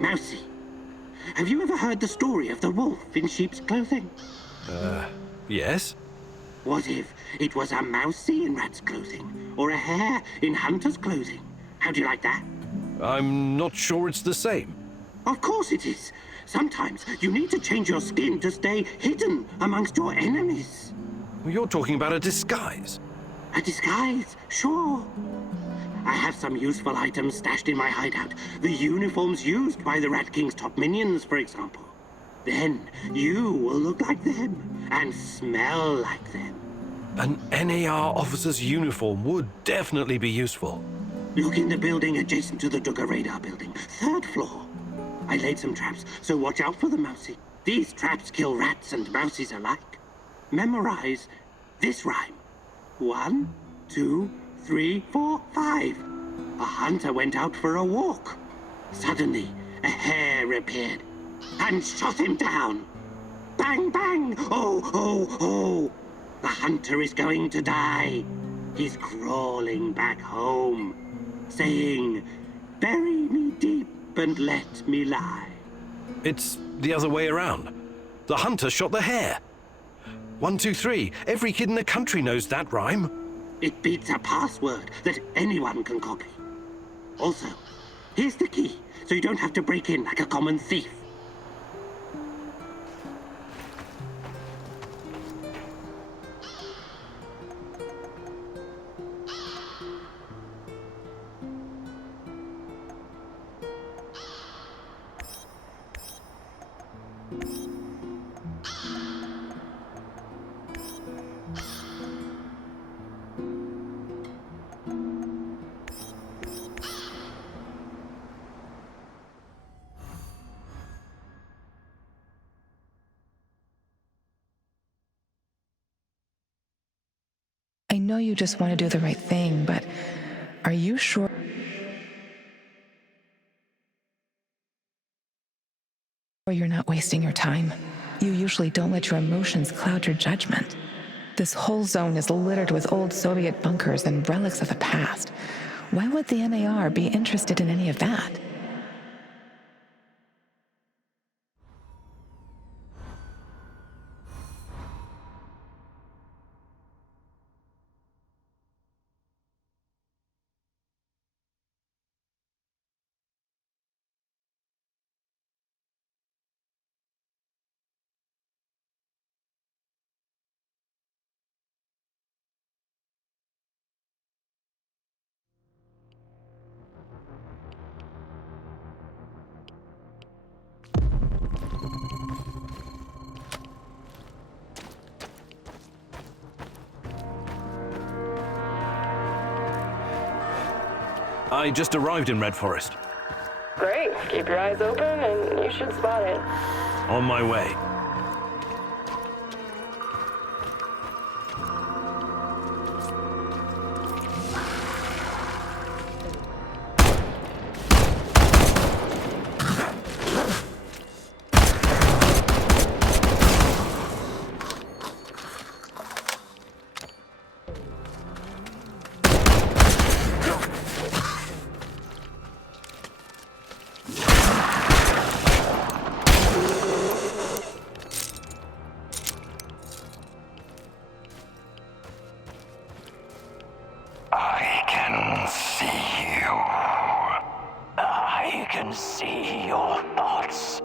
Mousy, have you ever heard the story of the wolf in sheep's clothing? Yes? What if it was a mousy in rat's clothing, or a hare in hunter's clothing? How do you like that? I'm not sure it's the same. Of course it is. Sometimes you need to change your skin to stay hidden amongst your enemies. You're talking about a disguise. A disguise, sure. I have some useful items stashed in my hideout. The uniforms used by the Rat King's top minions, for example. Then you will look like them and smell like them. An NAR officer's uniform would definitely be useful. Look in the building adjacent to the Duggar radar building, 3rd floor. I laid some traps, so watch out for the mousy. These traps kill rats and mousies alike. Memorize this rhyme. 1, 2, 3, 4, 5. A hunter went out for a walk. Suddenly, a hare appeared and shot him down. Bang, bang! Oh, oh, oh! The hunter is going to die. He's crawling back home, saying, "Bury me deep and let me lie." It's the other way around. The hunter shot the hare. 1, 2, 3. Every kid in the country knows that rhyme. It beats a password that anyone can copy. Also, here's the key, so you don't have to break in like a common thief. I know you just want to do the right thing, but are you sure you're not wasting your time? You usually don't let your emotions cloud your judgment. This whole zone is littered with old Soviet bunkers and relics of the past. Why would the NAR be interested in any of that? I just arrived in Red Forest. Great. Keep your eyes open and you should spot it. On my way. I can see your thoughts.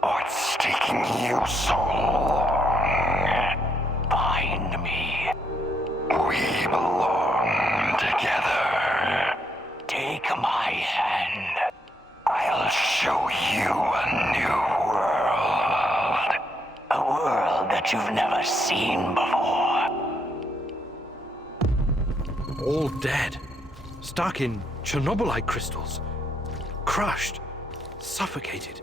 What's taking you so long? Find me. We belong together. Take my hand. I'll show you a new world. A world that you've never seen before. All dead. Stuck in Chernobylite crystals. Crushed. Suffocated.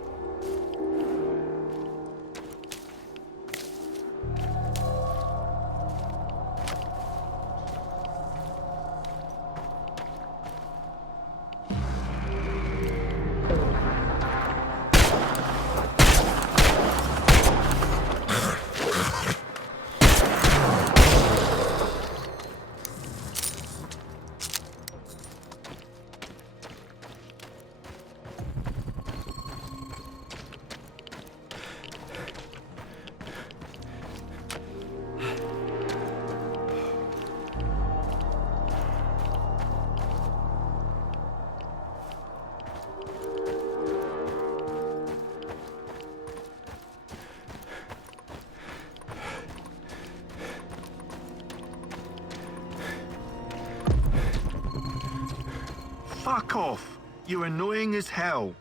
Fuck off. You're annoying as hell.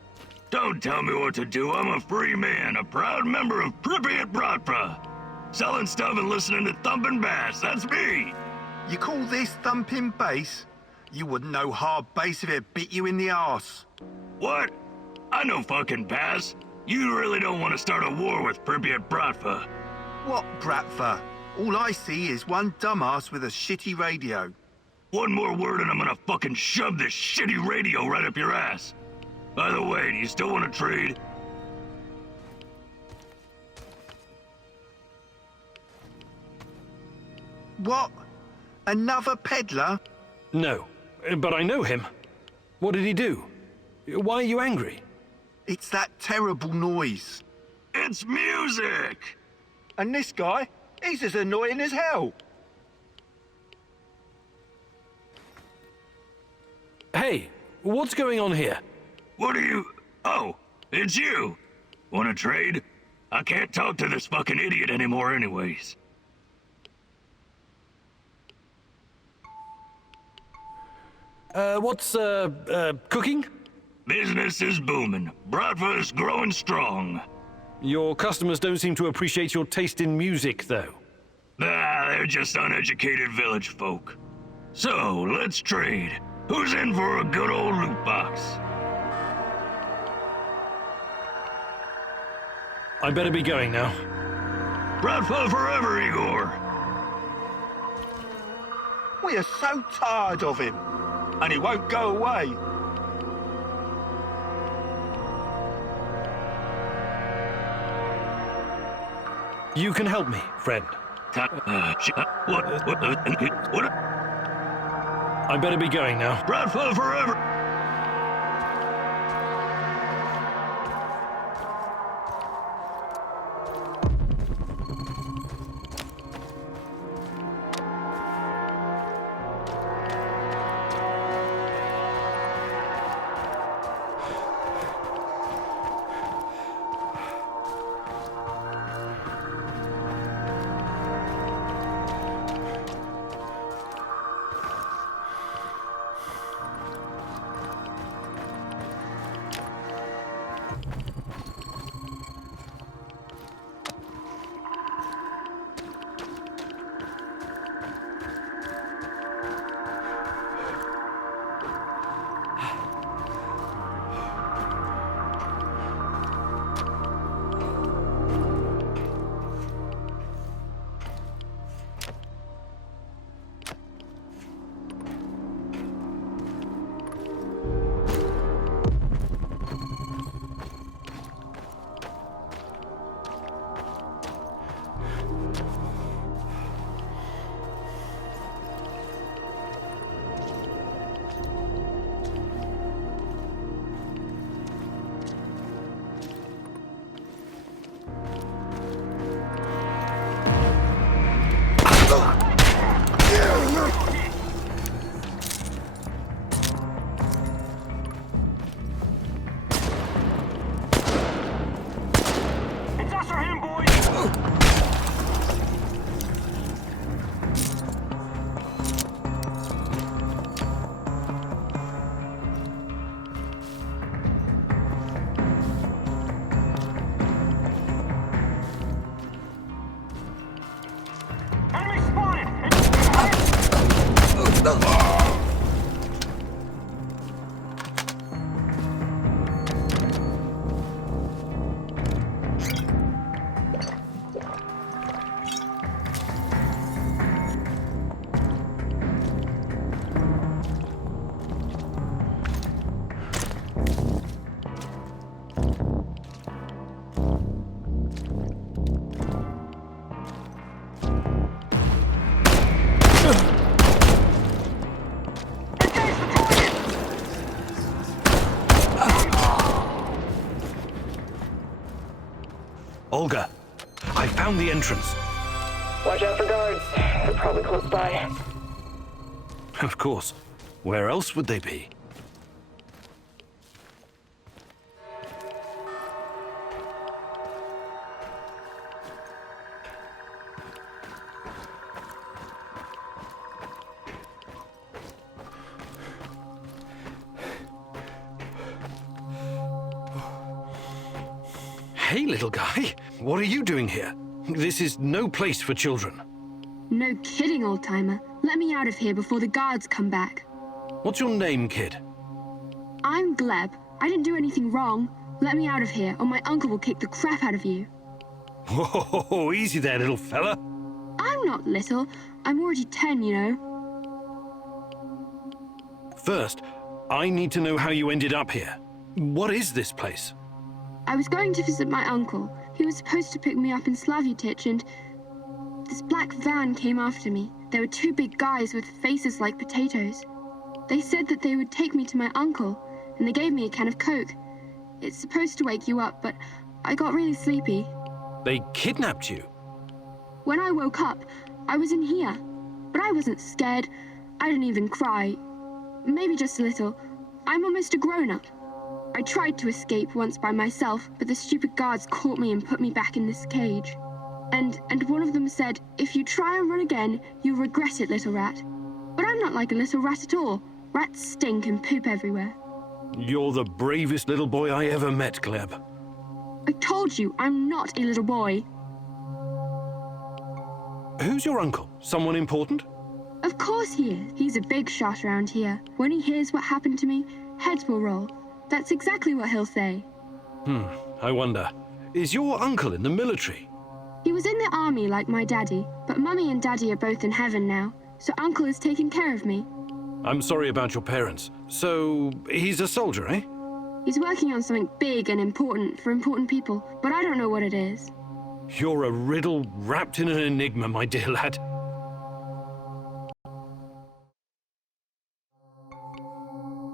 Don't tell me what to do. I'm a free man, a proud member of Pripyat Bratva. Selling stuff and listening to thumping bass. That's me. You call this thumping bass? You wouldn't know hard bass if it bit you in the arse. What? I know fucking bass. You really don't want to start a war with Pripyat Bratva. What Bratva? All I see is one dumbass with a shitty radio. One more word and I'm gonna fucking shove this shitty radio right up your ass. By the way, do you still want to trade? What? Another peddler? No, but I know him. What did he do? Why are you angry? It's that terrible noise. It's music! And this guy, he's as annoying as hell. Hey, what's going on here? What are you... Oh, it's you! Wanna trade? I can't talk to this fucking idiot anymore anyways. What's, cooking? Business is booming. Bratva is growing strong. Your customers don't seem to appreciate your taste in music, though. Ah, they're just uneducated village folk. So, let's trade. Who's in for a good old loot box? I better be going now. Bratva forever, Igor! We are so tired of him. And he won't go away. You can help me, friend. What? I better be going now. Bratva forever! Olga, I found the entrance. Watch out for guards. They're probably close by. Of course. Where else would they be? Hey, little guy. What are you doing here? This is no place for children. No kidding, old-timer. Let me out of here before the guards come back. What's your name, kid? I'm Gleb. I didn't do anything wrong. Let me out of here, or my uncle will kick the crap out of you. Whoa, easy there, little fella. I'm not little. I'm already 10, you know. First, I need to know how you ended up here. What is this place? I was going to visit my uncle. He was supposed to pick me up in Slavutich, and this black van came after me. There were two big guys with faces like potatoes. They said that they would take me to my uncle, and they gave me a can of Coke. It's supposed to wake you up, but I got really sleepy. They kidnapped you? When I woke up, I was in here. But I wasn't scared. I didn't even cry. Maybe just a little. I'm almost a grown-up. I tried to escape once by myself, but the stupid guards caught me and put me back in this cage. And one of them said, if you try and run again, you'll regret it, little rat. But I'm not like a little rat at all. Rats stink and poop everywhere. You're the bravest little boy I ever met, Gleb. I told you, I'm not a little boy. Who's your uncle? Someone important? Of course he is. He's a big shot around here. When he hears what happened to me, heads will roll. That's exactly what he'll say. I wonder. Is your uncle in the military? He was in the army like my daddy, but Mummy and Daddy are both in heaven now, so Uncle is taking care of me. I'm sorry about your parents. So, he's a soldier, eh? He's working on something big and important for important people, but I don't know what it is. You're a riddle wrapped in an enigma, my dear lad.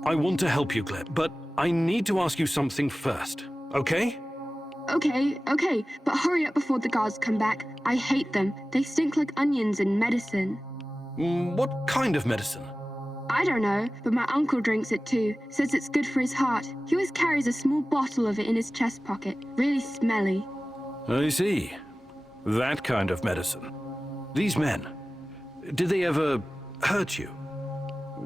I want to help you, Gleb, but I need to ask you something first, okay? Okay, but hurry up before the guards come back. I hate them. They stink like onions and medicine. What kind of medicine? I don't know, but my uncle drinks it too. Says it's good for his heart. He always carries a small bottle of it in his chest pocket. Really smelly. I see. That kind of medicine. These men, did they ever hurt you?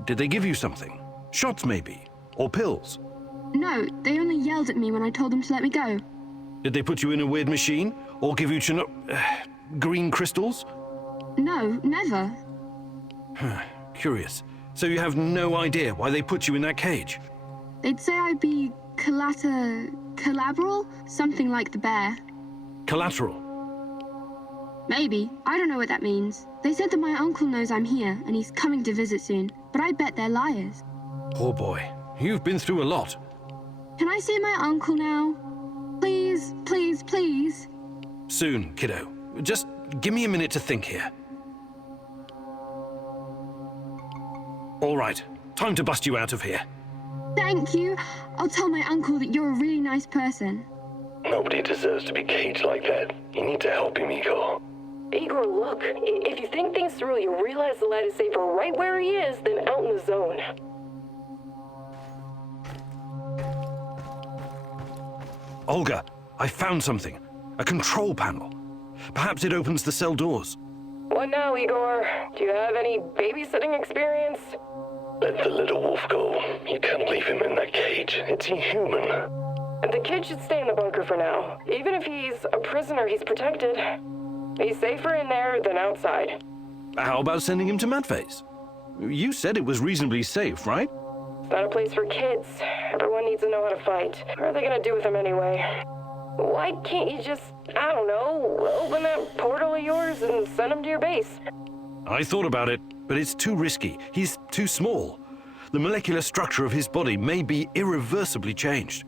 Did they give you something? Shots, maybe? Or pills? No, they only yelled at me when I told them to let me go. Did they put you in a weird machine? Or give you green crystals? No, never. Curious. So you have no idea why they put you in that cage? They'd say I'd be collateral? Something like the bear. Collateral? Maybe. I don't know what that means. They said that my uncle knows I'm here, and he's coming to visit soon, but I bet they're liars. Poor boy. You've been through a lot. Can I see my uncle now? Please, please, please. Soon, kiddo. Just give me a minute to think here. All right. Time to bust you out of here. Thank you. I'll tell my uncle that you're a really nice person. Nobody deserves to be caged like that. You need to help him, Igor. Igor, look. If you think things through, you'll realize the lad is safer right where he is than out in the zone. Olga, I found something. A control panel. Perhaps it opens the cell doors. What now, Igor? Do you have any babysitting experience? Let the little wolf go. You can't leave him in that cage. It's inhuman. The kid should stay in the bunker for now. Even if he's a prisoner, he's protected. He's safer in there than outside. How about sending him to Madface? You said it was reasonably safe, right? It's not a place for kids. Everyone needs to know how to fight. What are they gonna do with him anyway? Why can't you just, I don't know, open that portal of yours and send him to your base? I thought about it, but it's too risky. He's too small. The molecular structure of his body may be irreversibly changed.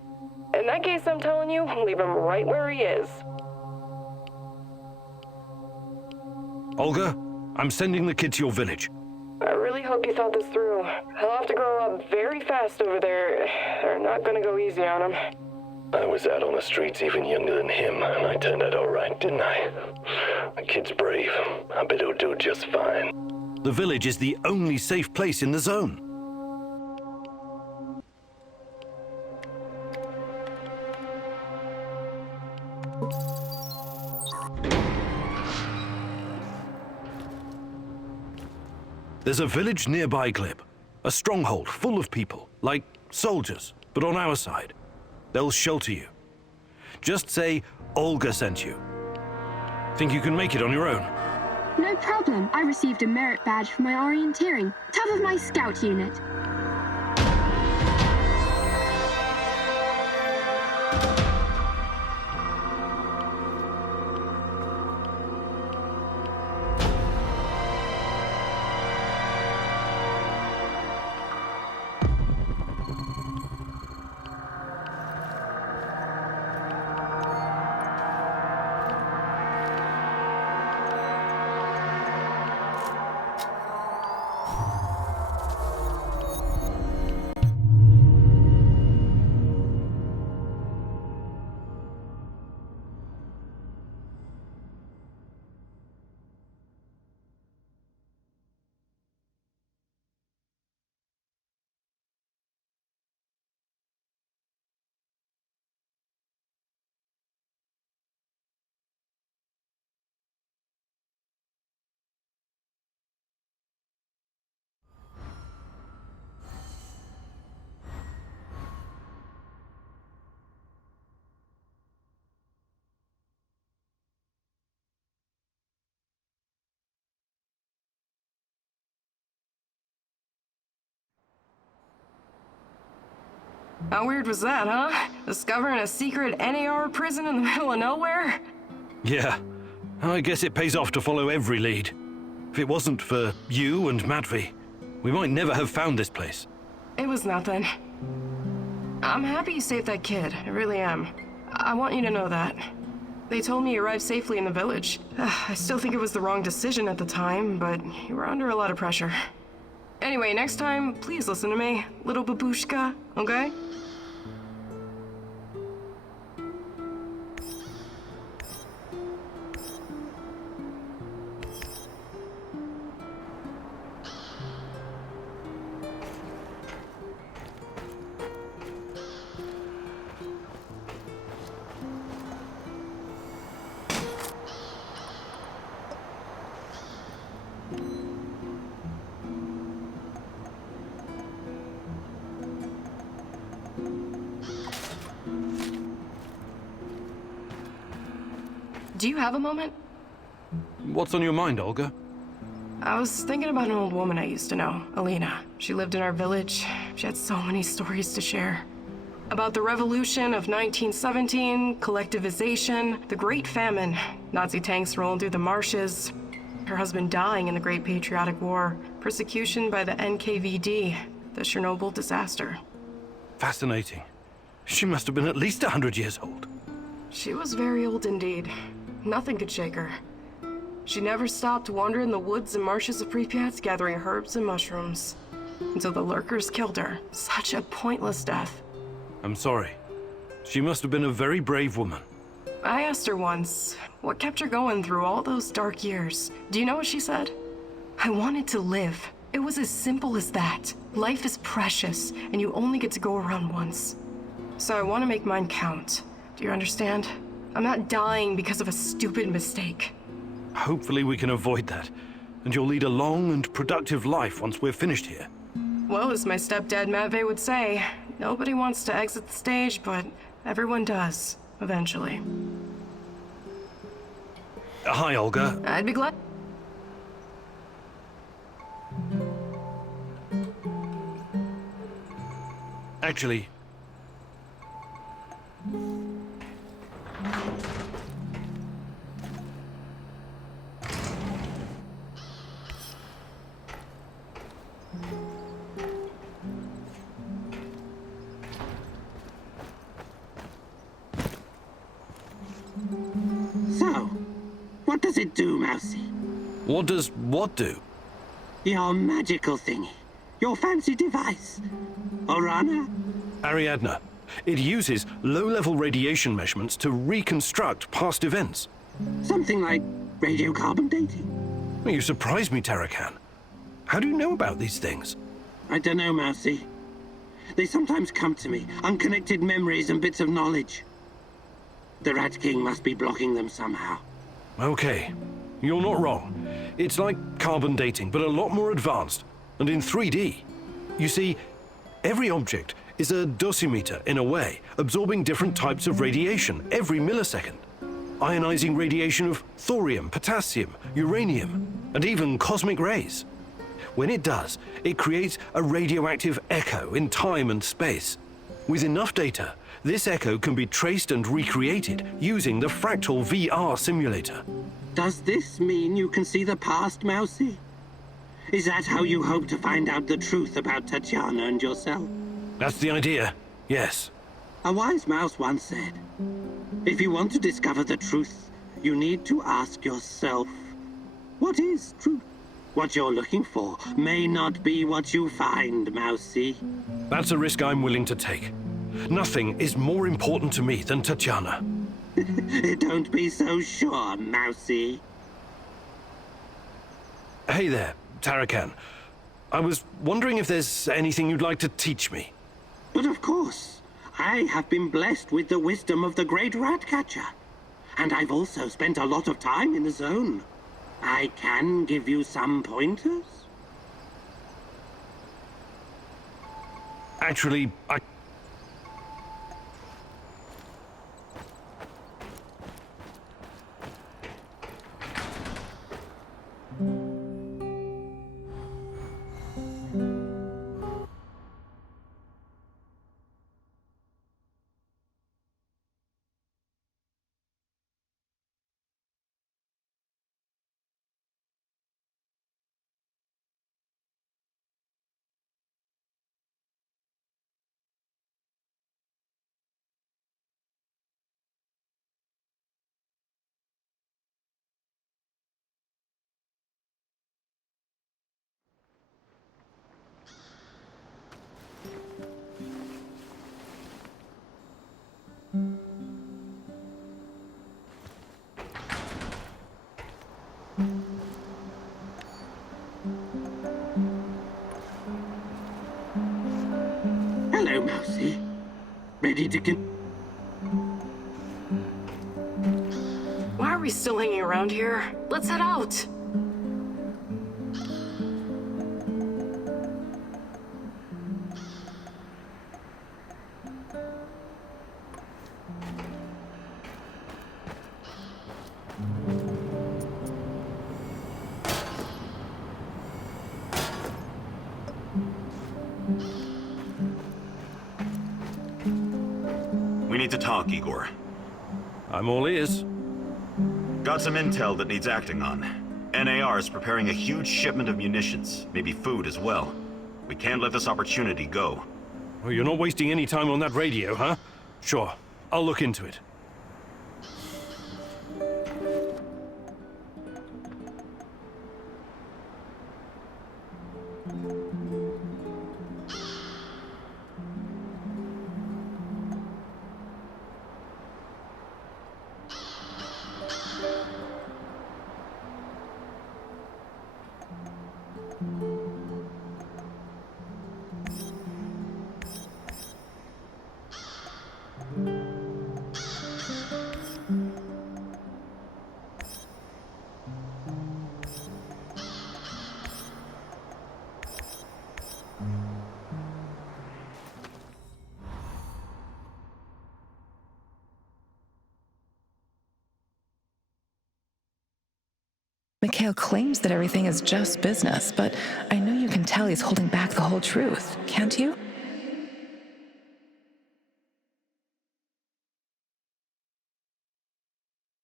In that case, I'm telling you, leave him right where he is. Olga, I'm sending the kid to your village. I really hope you thought this through. He'll have to grow up very fast over there. They're not gonna go easy on him. I was out on the streets even younger than him, and I turned out all right, didn't I? The kid's brave. I bet he'll do just fine. The village is the only safe place in the zone. There's a village nearby, Gleb. A stronghold full of people, like soldiers, but on our side. They'll shelter you. just say Olga sent you. Think you can make it on your own? No problem. I received a merit badge for my orienteering, top of my scout unit. How weird was that, huh? Discovering a secret NAR prison in the middle of nowhere? Yeah, I guess it pays off to follow every lead. If it wasn't for you and Matvey, we might never have found this place. It was nothing. I'm happy you saved that kid, I really am. I want you to know that. They told me you arrived safely in the village. I still think it was the wrong decision at the time, but you were under a lot of pressure. Anyway, next time, please listen to me, little babushka, okay? Do you have a moment? What's on your mind, Olga? I was thinking about an old woman I used to know, Alina. She lived in our village. She had so many stories to share. About the revolution of 1917, collectivization, the Great Famine, Nazi tanks rolling through the marshes, her husband dying in the Great Patriotic War, persecution by the NKVD, the Chernobyl disaster. Fascinating. She must have been at least 100 years old. She was very old indeed. Nothing could shake her. She never stopped wandering the woods and marshes of Pripyat gathering herbs and mushrooms. Until the lurkers killed her. Such a pointless death. I'm sorry. She must have been a very brave woman. I asked her once, what kept her going through all those dark years? Do you know what she said? I wanted to live. It was as simple as that. Life is precious, and you only get to go around once. So I want to make mine count. Do you understand? I'm not dying because of a stupid mistake. Hopefully we can avoid that, and you'll lead a long and productive life once we're finished here. Well, as my stepdad Matvey would say, nobody wants to exit the stage, but everyone does, eventually. Hi, Olga. I'd be glad. Actually... So, what does it do, Mousy? What does what do? Your magical thingy. Your fancy device. Orana? Ariadna. It uses low-level radiation measurements to reconstruct past events. Something like radiocarbon dating. You surprise me, Tarakan. How do you know about these things? I don't know, Mousy. They sometimes come to me, unconnected memories and bits of knowledge. The Rat King must be blocking them somehow. Okay, you're not wrong. It's like carbon dating, but a lot more advanced, and in 3D. You see, every object is a dosimeter in a way, absorbing different types of radiation every millisecond. Ionizing radiation of thorium, potassium, uranium, and even cosmic rays. When it does, it creates a radioactive echo in time and space. With enough data, this echo can be traced and recreated using the fractal VR simulator. Does this mean you can see the past, Mousy? Is that how you hope to find out the truth about Tatiana and yourself? That's the idea, yes. A wise mouse once said, if you want to discover the truth, you need to ask yourself, what is truth? What you're looking for may not be what you find, Mousy. That's a risk I'm willing to take. Nothing is more important to me than Tatiana. Don't be so sure, Mousy. Hey there, Tarakan. I was wondering if there's anything you'd like to teach me. But of course, I have been blessed with the wisdom of the great Ratcatcher. And I've also spent a lot of time in the zone. I can give you some pointers. Actually, Hello, Mousy. Ready to get... Why are we still hanging around here? Let's head out. We need to talk, Igor. I'm all ears. Got some intel that needs acting on. NAR is preparing a huge shipment of munitions, maybe food as well. We can't let this opportunity go. Well, you're not wasting any time on that radio, huh? Sure, I'll look into it. Mikhail claims that everything is just business, but I know you can tell he's holding back the whole truth, can't you?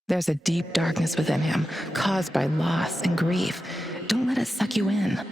There's a deep darkness within him, caused by loss and grief. Don't let it suck you in.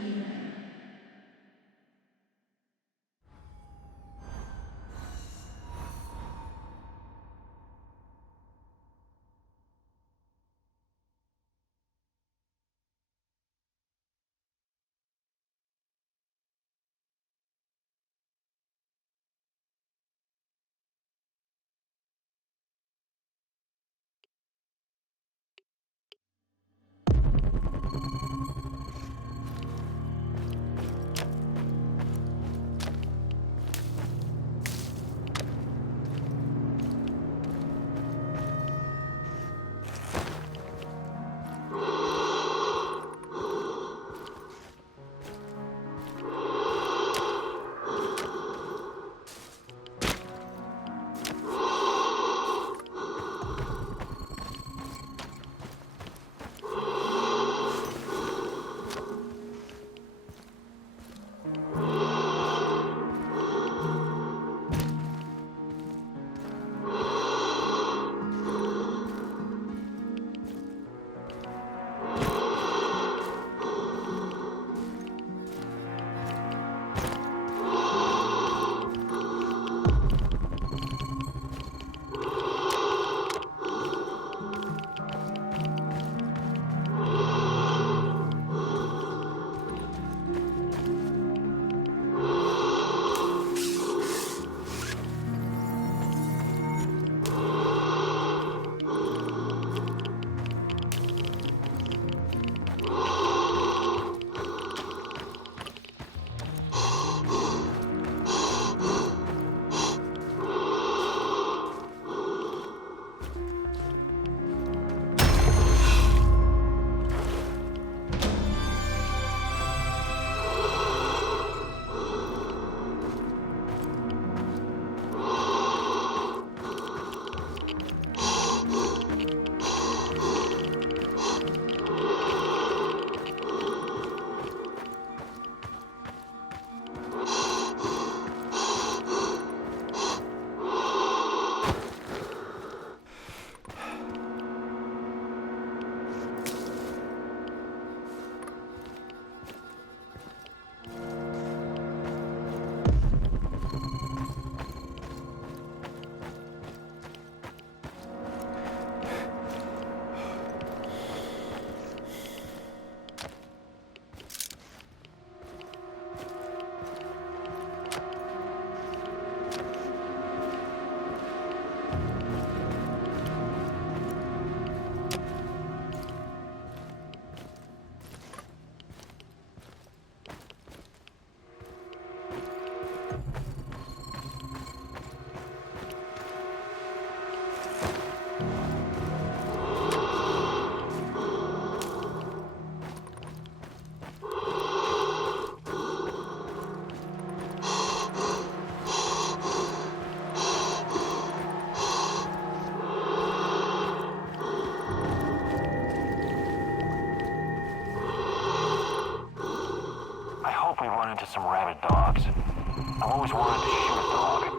into some rabid dogs. I've always wanted to shoot a dog.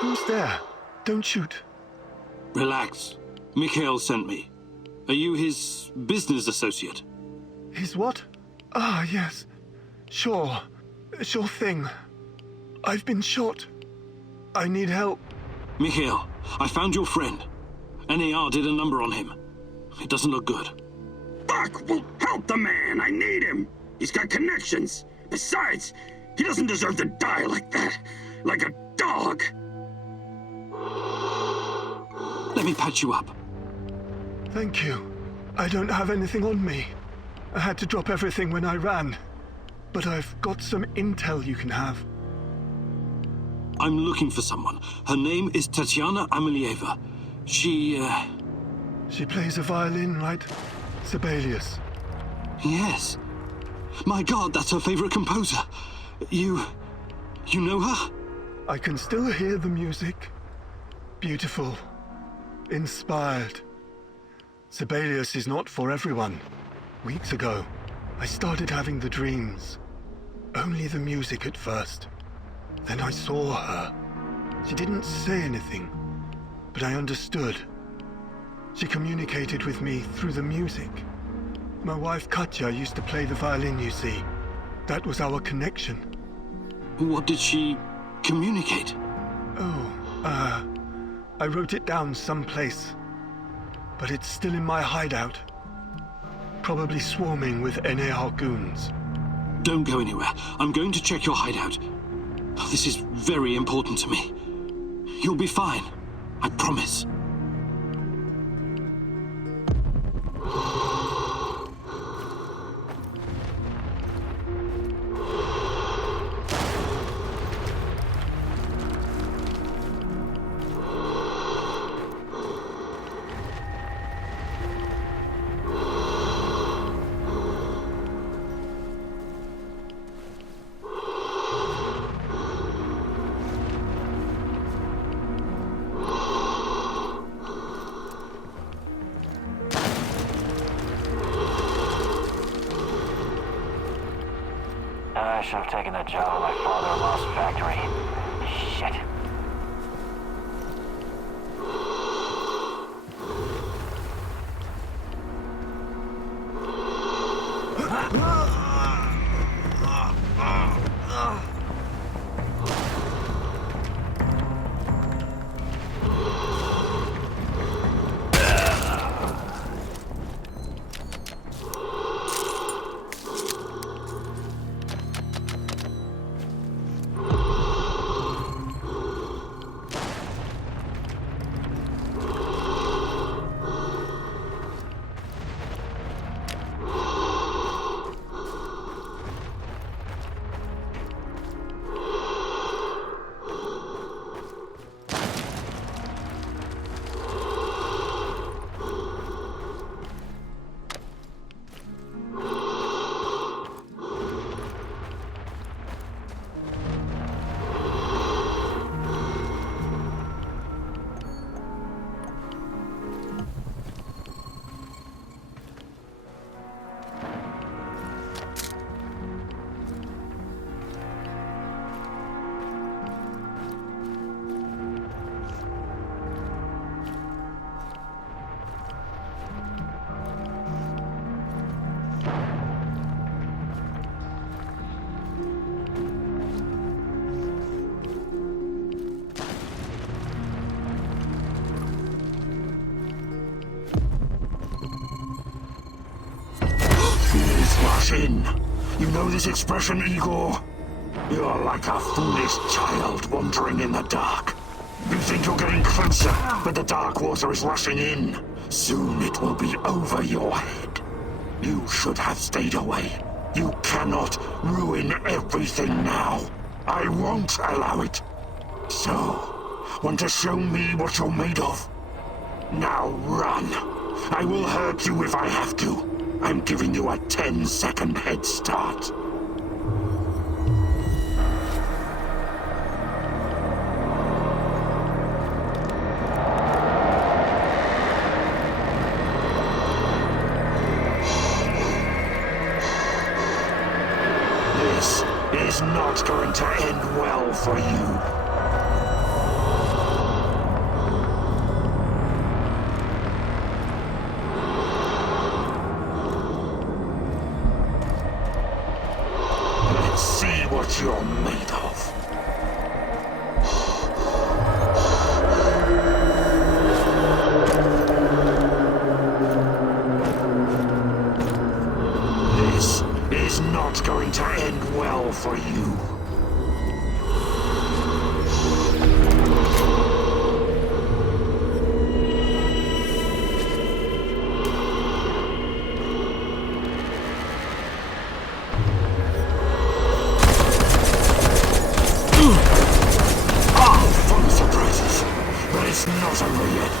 Who's there? Don't shoot. Relax. Mikhail sent me. Are you his business associate? His what? Ah, yes. Sure. Sure thing. I've been shot. I need help. Mikhail, I found your friend. NAR did a number on him. It doesn't look good. Fuck! Well, help the man! I need him! He's got connections. Besides, he doesn't deserve to die like that. Like a dog. Let me patch you up. Thank you. I don't have anything on me. I had to drop everything when I ran. But I've got some intel you can have. I'm looking for someone. Her name is Tatiana Amelieva. She plays a violin, right? Sibelius. Yes. My God, that's her favorite composer. You know her? I can still hear the music. Beautiful. Inspired. Sibelius is not for everyone. Weeks ago, I started having the dreams. Only the music at first. Then I saw her. She didn't say anything, but I understood. She communicated with me through the music. My wife Katya used to play the violin, you see. That was our connection. What did she communicate? I wrote it down someplace. But it's still in my hideout. Probably swarming with NAR goons. Don't go anywhere. I'm going to check your hideout. This is very important to me. You'll be fine. I promise. I should have taken that job at my father-in-law's factory. Shit. in. You know this expression, Igor? You're like a foolish child wandering in the dark. You think you're getting closer, but the dark water is rushing in. Soon it will be over your head. You should have stayed away. You cannot ruin everything now. I won't allow it. So, want to show me what you're made of? Now run. I will hurt you if I have to. I'm giving you a 10-second head start. This is not going to end well for you. Let's see what you're made of. This is not going to end well for you. Fun surprises, but it's not over yet.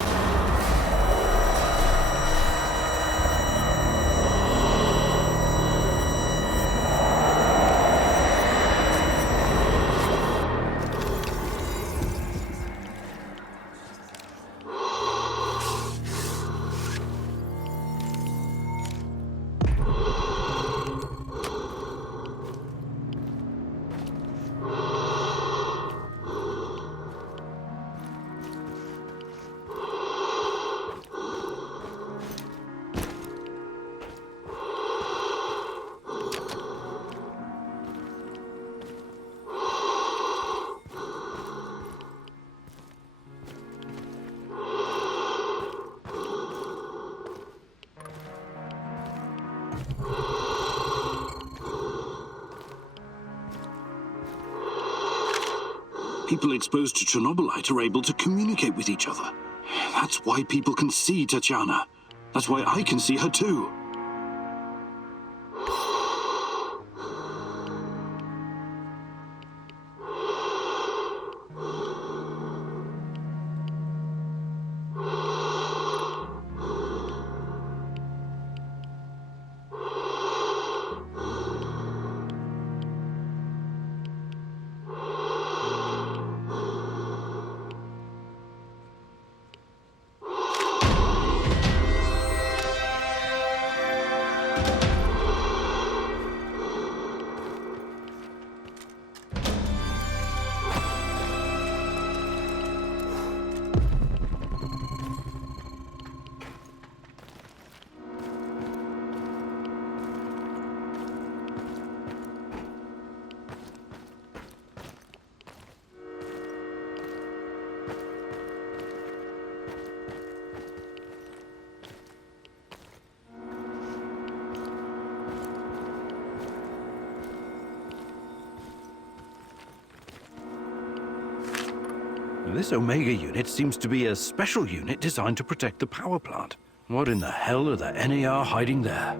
People exposed to Chernobylite are able to communicate with each other. That's why people can see Tatiana. That's why I can see her too. This Omega unit seems to be a special unit designed to protect the power plant. What in the hell are the NAR hiding there?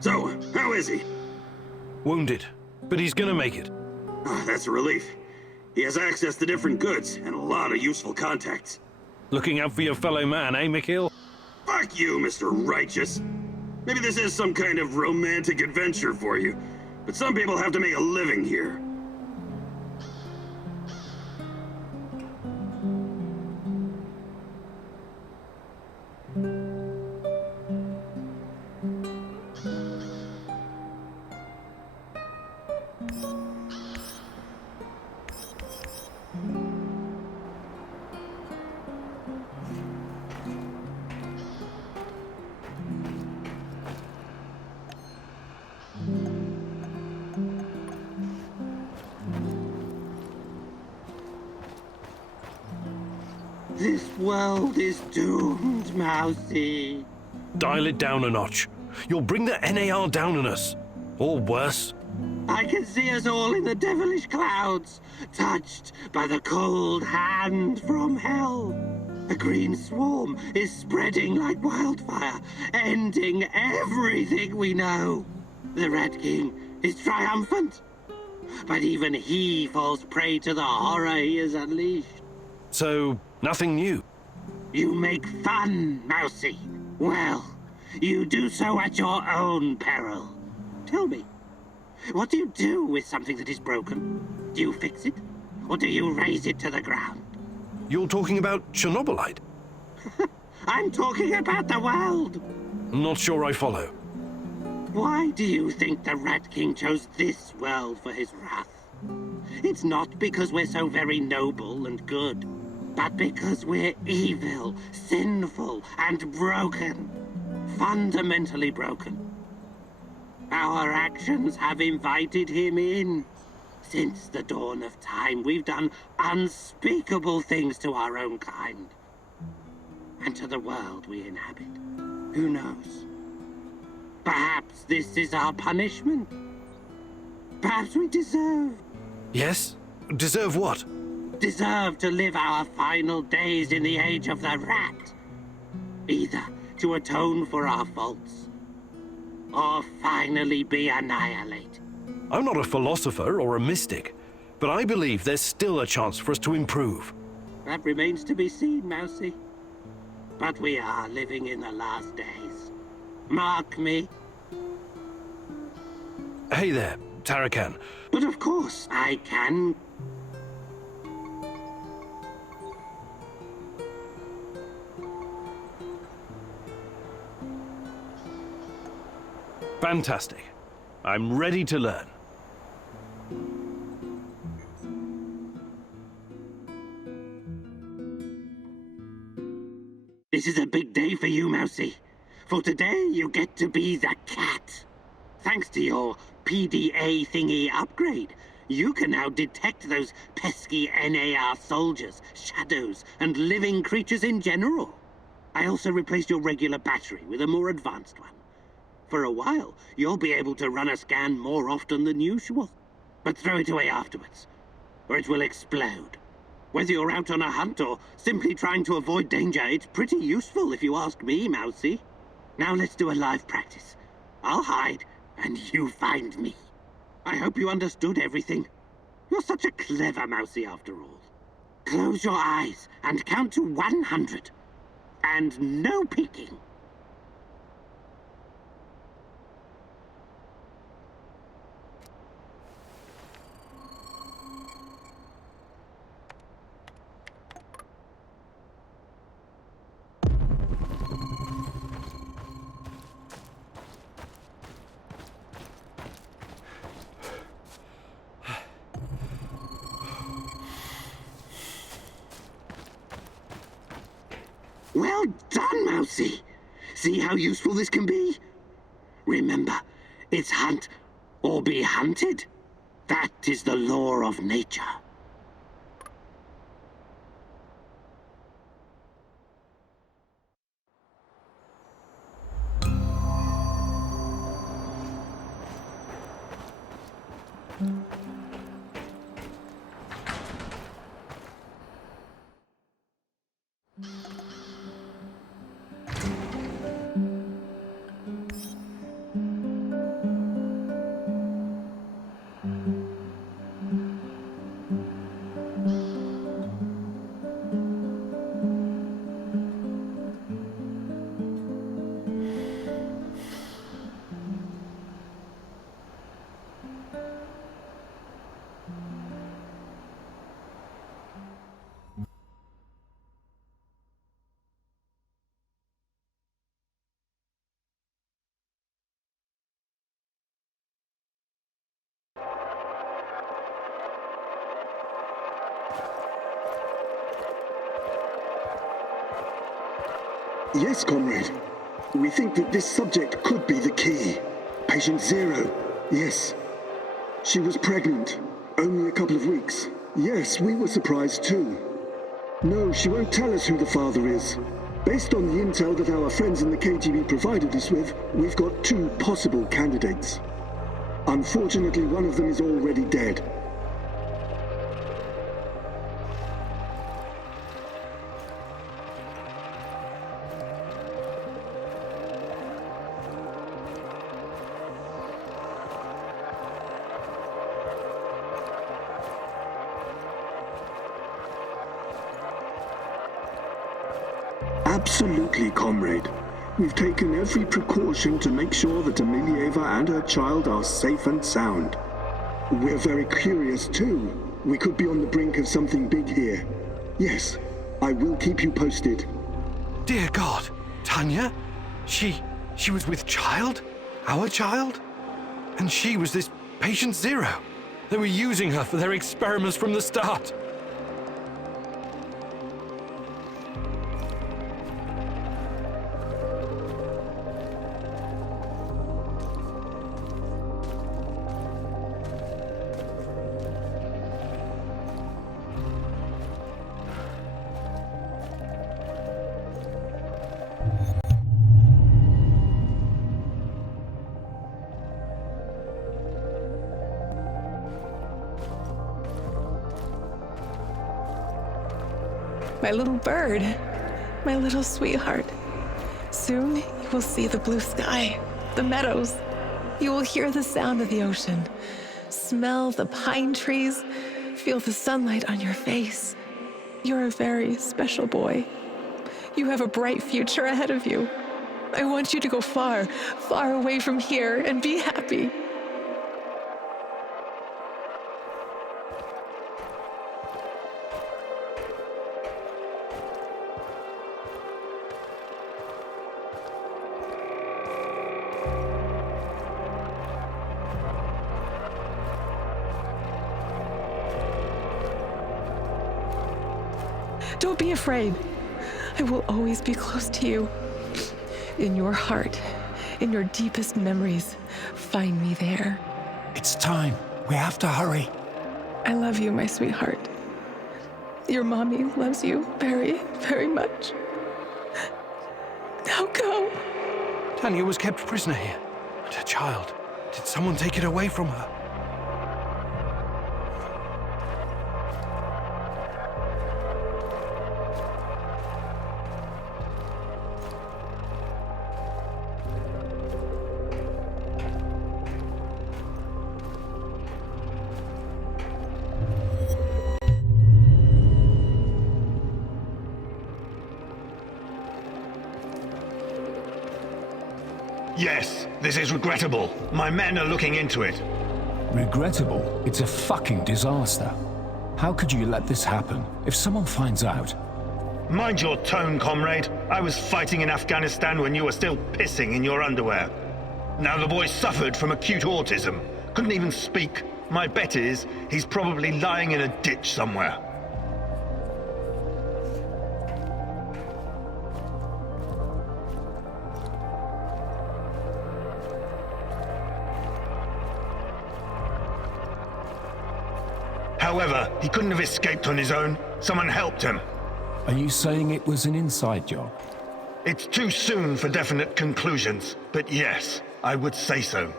So, how is he? Wounded, but he's gonna make it. That's a relief. He has access to different goods and a lot of useful contacts. Looking out for your fellow man, eh, Mikhail? Fuck you, Mr. Righteous. Maybe this is some kind of romantic adventure for you, but some people have to make a living here. This world is doomed, Mousy. Dial it down a notch. You'll bring the NAR down on us. Or worse. I can see us all in the devilish clouds, touched by the cold hand from hell. The green swarm is spreading like wildfire, ending everything we know. The Rat King is triumphant, but even he falls prey to the horror he has unleashed. So, nothing new. You make fun, Mousy. Well, you do so at your own peril. Tell me, what do you do with something that is broken? Do you fix it? Or do you raze it to the ground? You're talking about Chernobylite? I'm talking about the world. Not sure I follow. Why do you think the Rat King chose this world for his wrath? It's not because we're so very noble and good, but because we're evil, sinful, and broken. Fundamentally broken. Our actions have invited him in. Since the dawn of time, we've done unspeakable things to our own kind. And to the world we inhabit. Who knows? Perhaps this is our punishment. Perhaps we deserve. Yes? Deserve what? Deserve to live our final days in the age of the rat. Either to atone for our faults, or finally be annihilated. I'm not a philosopher or a mystic, but I believe there's still a chance for us to improve. That remains to be seen, Mousy. But we are living in the last days. Mark me. Hey there, Tarakan. But of course, I can. Fantastic. I'm ready to learn. This is a big day for you, Mousy. For today, you get to be the cat. Thanks to your PDA thingy upgrade, you can now detect those pesky NAR soldiers, shadows, and living creatures in general. I also replaced your regular battery with a more advanced one. For a while, you'll be able to run a scan more often than usual. But throw it away afterwards, or it will explode. Whether you're out on a hunt or simply trying to avoid danger, it's pretty useful if you ask me, Mousy. Now let's do a live practice. I'll hide, and you find me. I hope you understood everything. You're such a clever Mousy after all. Close your eyes and count to 100. And no peeking. Well done, Mousy. See how useful this can be? Remember, it's hunt or be hunted. That is the law of nature. Yes, comrade. We think that this subject could be the key. Patient Zero. Yes. She was pregnant. Only a couple of weeks. Yes, we were surprised too. No, she won't tell us who the father is. Based on the intel that our friends in the KGB provided us with, we've got 2 possible candidates. Unfortunately, one of them is already dead. Absolutely, comrade. We've taken every precaution to make sure that Amelieva and her child are safe and sound. We're very curious too. We could be on the brink of something big here. Yes, I will keep you posted. Dear God, Tanya? She was with child? Our child? And she was this patient Zero. They were using her for their experiments from the start. My little bird, my little sweetheart. Soon you will see the blue sky, the meadows. You will hear the sound of the ocean, smell the pine trees, feel the sunlight on your face. You're a very special boy. You have a bright future ahead of you. I want you to go far, far away from here and be happy. Don't be afraid. I will always be close to you. In your heart, in your deepest memories, find me there. It's time. We have to hurry. I love you, my sweetheart. Your mommy loves you very, very much. Now go. Tanya was kept prisoner here. And her child. Did someone take it away from her? Yes, this is regrettable. My men are looking into it. Regrettable? It's a fucking disaster. How could you let this happen? If someone finds out... Mind your tone, comrade. I was fighting in Afghanistan when you were still pissing in your underwear. Now the boy suffered from acute autism. Couldn't even speak. My bet is he's probably lying in a ditch somewhere. However, he couldn't have escaped on his own. Someone helped him. Are you saying it was an inside job? It's too soon for definite conclusions, but yes, I would say so.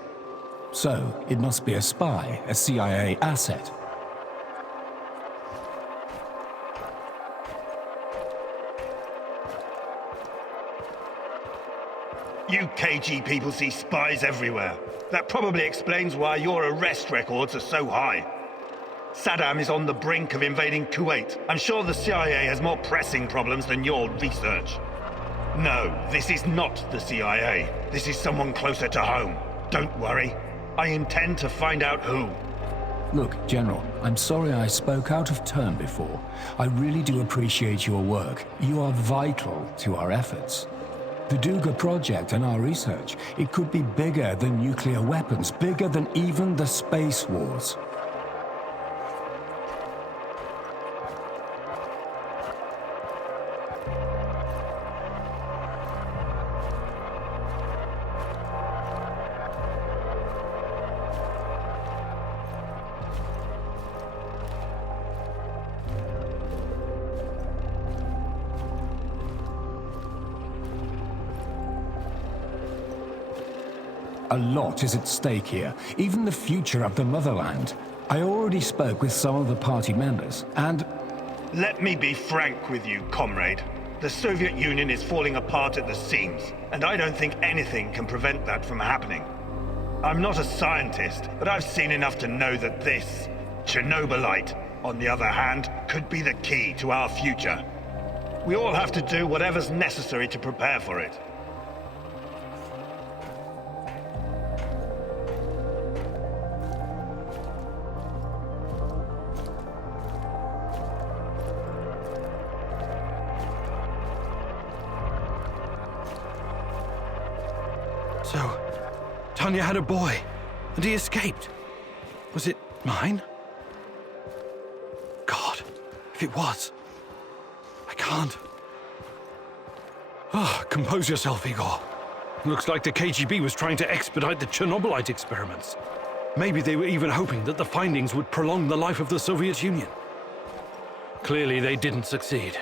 So, it must be a spy, a CIA asset. You KG people see spies everywhere. That probably explains why your arrest records are so high. Saddam is on the brink of invading Kuwait. I'm sure the CIA has more pressing problems than your research. No, this is not the CIA. This is someone closer to home. Don't worry. I intend to find out who. Look, General, I'm sorry I spoke out of turn before. I really do appreciate your work. You are vital to our efforts. The Duga project and our research, it could be bigger than nuclear weapons, bigger than even the space wars. A lot is at stake here, even the future of the motherland. I already spoke with some of the party members, and... Let me be frank with you, comrade. The Soviet Union is falling apart at the seams, and I don't think anything can prevent that from happening. I'm not a scientist, but I've seen enough to know that this, Chernobylite, on the other hand, could be the key to our future. We all have to do whatever's necessary to prepare for it. So, Tanya had a boy, and he escaped. Was it mine? God, if it was, I can't. Compose yourself, Igor. Looks like the KGB was trying to expedite the Chernobylite experiments. Maybe they were even hoping that the findings would prolong the life of the Soviet Union. Clearly, they didn't succeed.